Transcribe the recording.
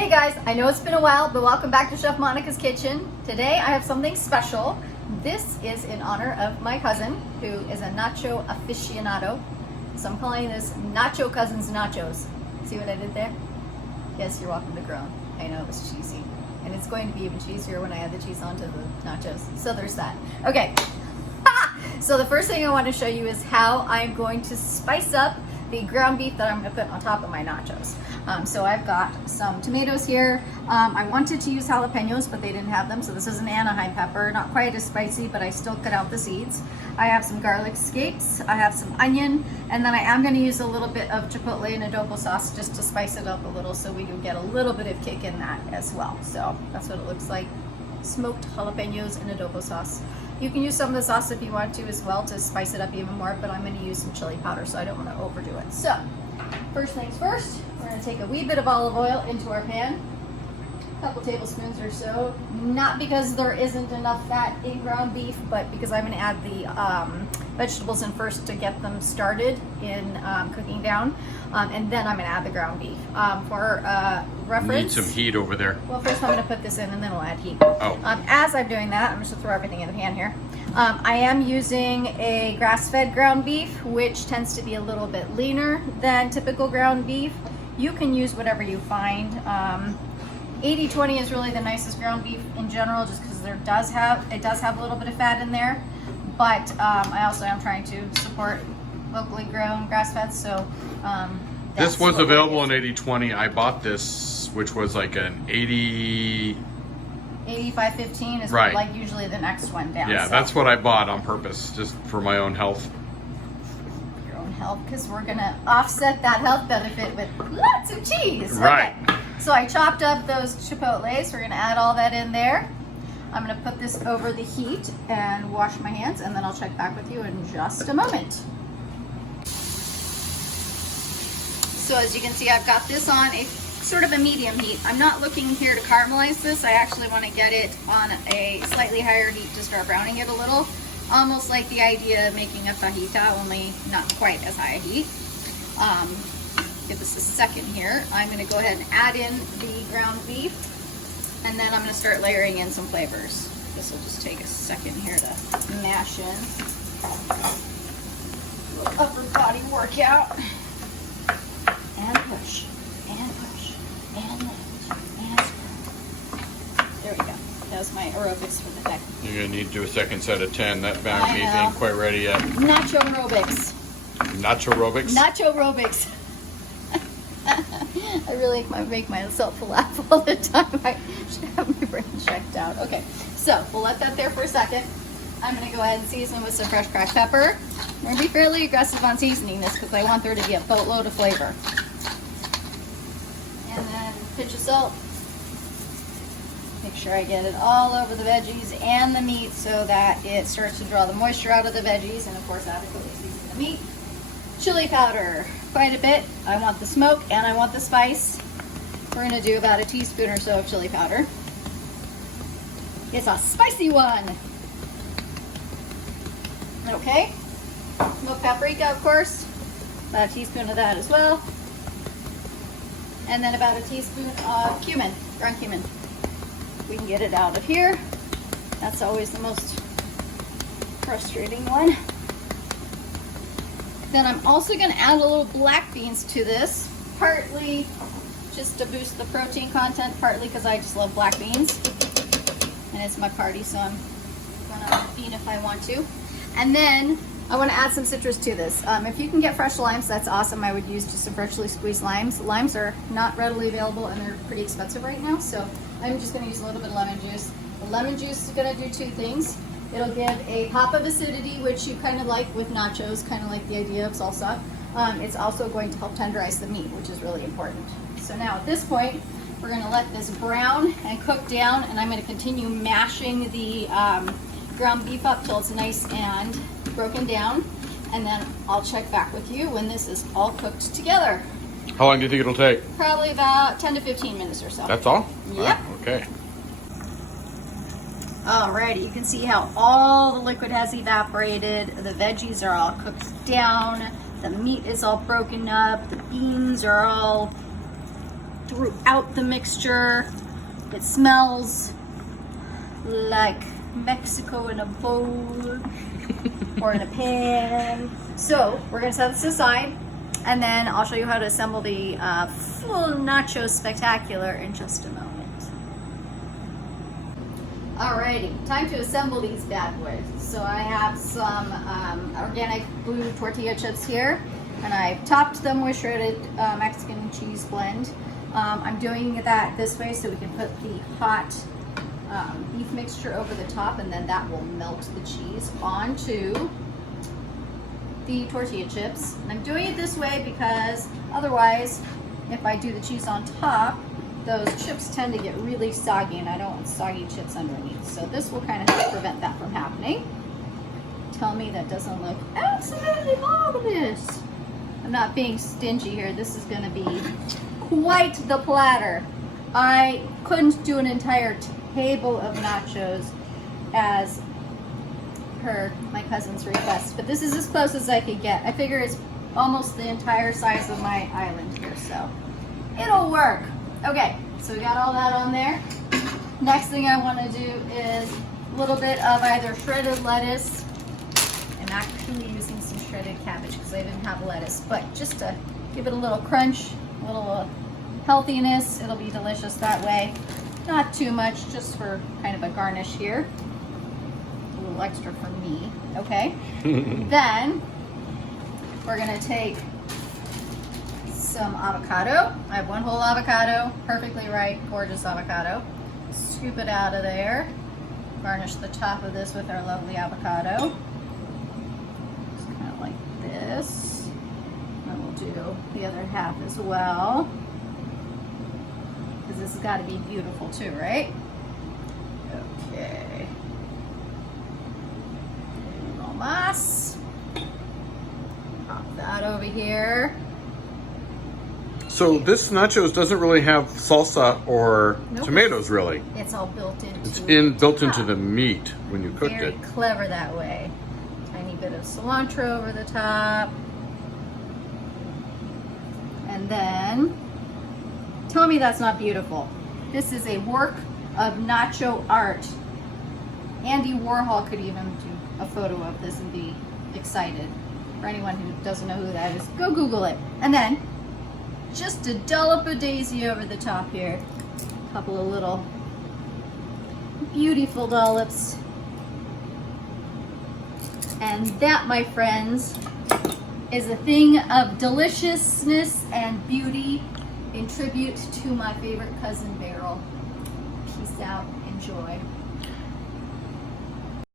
Hey guys, I know it's been a while, but welcome back to Chef Monica's Kitchen. Today I have something special. This is in honor of my cousin, who is a nacho aficionado. So I'm calling this Nacho Cousin's Nachos. See what I did there? Yes, you're welcome to groan. I know it was cheesy. And it's going to be even cheesier when I add the cheese onto the nachos. So there's that. Okay. So the first thing I want to show you is how I'm going to spice up the ground beef that I'm going to put on top of my nachos. So I've got some tomatoes here. I wanted to use jalapenos, but they didn't have them. So this is an Anaheim pepper, not quite as spicy, but I still cut out the seeds. I have some garlic scapes. I have some onion, and then I am going to use a little bit of chipotle and adobo sauce just to spice it up a little, so we can get a little bit of kick in that as well. So that's what it looks like. Smoked jalapenos and adobo sauce. You can use some of the sauce if you want to as well to spice it up even more, but I'm going to use some chili powder, so I don't want to overdo it. So first things first, we're going to take a wee bit of olive oil into our pan, a couple tablespoons or so, not because there isn't enough fat in ground beef, but because I'm going to add the vegetables in first to get them started in cooking down, and then I'm going to add the ground beef. For reference, need some heat over there. well, first I'm going to put this in and then we'll add heat. Oh. As I'm doing that, I'm just going to throw everything in the pan here. I am using a grass-fed ground beef, which tends to be a little bit leaner than typical ground beef. You can use whatever you find. 80-20 is really the nicest ground beef in general, just because it does have a little bit of fat in there. But I also am trying to support locally grown grass-fed, so This was available in 80-20. I bought this, which was like an 85-15 is Right. like usually the next one down. Yeah, so. that's what I bought on purpose, just for my own health. Your own health, because we're gonna offset that health benefit with lots of cheese. Right. Okay. So I chopped up those chipotles. We're gonna add all that in there. I'm gonna put this over the heat and wash my hands, and then I'll check back with you in just a moment. So as you can see, I've got this on a sort of a medium heat. I'm not looking here to caramelize this. I actually want to get it on a slightly higher heat to start browning it a little. Almost like the idea of making a fajita, only not quite as high a heat. Give this a second here. I'm going to go ahead and add in the ground beef, and then I'm going to start layering in some flavors. This will just take a second here to mash in. A little upper body workout. And push, and push, and lift, and there we go. That was my aerobics for the day. You're gonna need to do a second set of 10. That ground I beef know. ain't quite ready yet. Nacho aerobics. Nacho aerobics? Nacho aerobics. I really make myself laugh all the time. I should have my brain checked out. Okay, so we'll let that there for a second. I'm going to go ahead and season with some fresh cracked pepper. I'm going to be fairly aggressive on seasoning this because I want there to be a boatload of flavor. And then a pinch of salt. Make sure I get it all over the veggies and the meat so that it starts to draw the moisture out of the veggies, and of course adequately season the meat. Chili powder, quite a bit. I want the smoke and I want the spice. We're going to do about a teaspoon or so of chili powder. It's a spicy one. Okay, smoked paprika, of course, about a teaspoon of that as well, and then about a teaspoon of cumin, ground cumin. We can get it out of here. That's always the most frustrating one. Then I'm also going to add a little black beans to this, partly just to boost the protein content, partly because I just love black beans, and it's my party, so I'm going to bean if I want to. And then I want to add some citrus to this. If you can get fresh limes, that's awesome. I would use just some freshly squeezed limes. Limes are not readily available and they're pretty expensive right now, so I'm just going to use a little bit of lemon juice. The lemon juice is going to do two things. It'll give a pop of acidity, which you kind of like with nachos, kind of like the idea of salsa. It's also going to help tenderize the meat, which is really important. So now at this point, we're going to let this brown and cook down, and I'm going to continue mashing the ground beef up till it's nice and broken down, and then I'll check back with you when this is all cooked together. How long do you think it'll take? Probably about 10 to 15 minutes or so. That's all? Yep. Ah, okay. Alrighty, you can see how all the liquid has evaporated. The veggies are all cooked down. The meat is all broken up. The beans are all throughout the mixture. It smells like Mexico in a bowl or in a pan. So we're gonna set this aside, and then I'll show you how to assemble the full Nacho Spectacular in just a moment. Alrighty, time to assemble these bad boys. So I have some organic blue tortilla chips here, and I've topped them with shredded Mexican cheese blend. I'm doing that this way so we can put the hot beef mixture over the top, and then that will melt the cheese onto the tortilla chips. And I'm doing it this way because otherwise, if I do the cheese on top, those chips tend to get really soggy, and I don't want soggy chips underneath. So this will kind of help prevent that from happening. Tell me that doesn't look absolutely marvelous. I'm not being stingy here. This is going to be quite the platter. I couldn't do an entire table of nachos as per my cousin's request, but this is as close as I could get. I figure it's almost the entire size of my island here, so it'll work. Okay, so we got all that on there. Next thing I want to do is a little bit of either shredded lettuce. I'm actually using some shredded cabbage because I didn't have lettuce, but just to give it a little crunch, a little healthiness, it'll be delicious that way. Not too much, just for kind of a garnish here. A little extra for me, okay? Then we're gonna take some avocado. I have one whole avocado, perfectly ripe, gorgeous avocado. Scoop it out of there. Garnish the top of this with our lovely avocado. Just kind of like this. And we'll do the other half as well. Because this has got to be beautiful too, right? Okay. Más. Pop that over here. So this nachos doesn't really have salsa or Nope. tomatoes, really. It's all built into It's built into the meat when you cooked Very it. clever that way. Tiny bit of cilantro over the top. And then, tell me that's not beautiful. This is a work of nacho art. Andy Warhol could even do a photo of this and be excited. For anyone who doesn't know who that is, go Google it. And then, just a dollop of daisy over the top here. A couple of little beautiful dollops. And that, my friends, is a thing of deliciousness and beauty in tribute to my favorite cousin, Beryl. Peace out. Enjoy.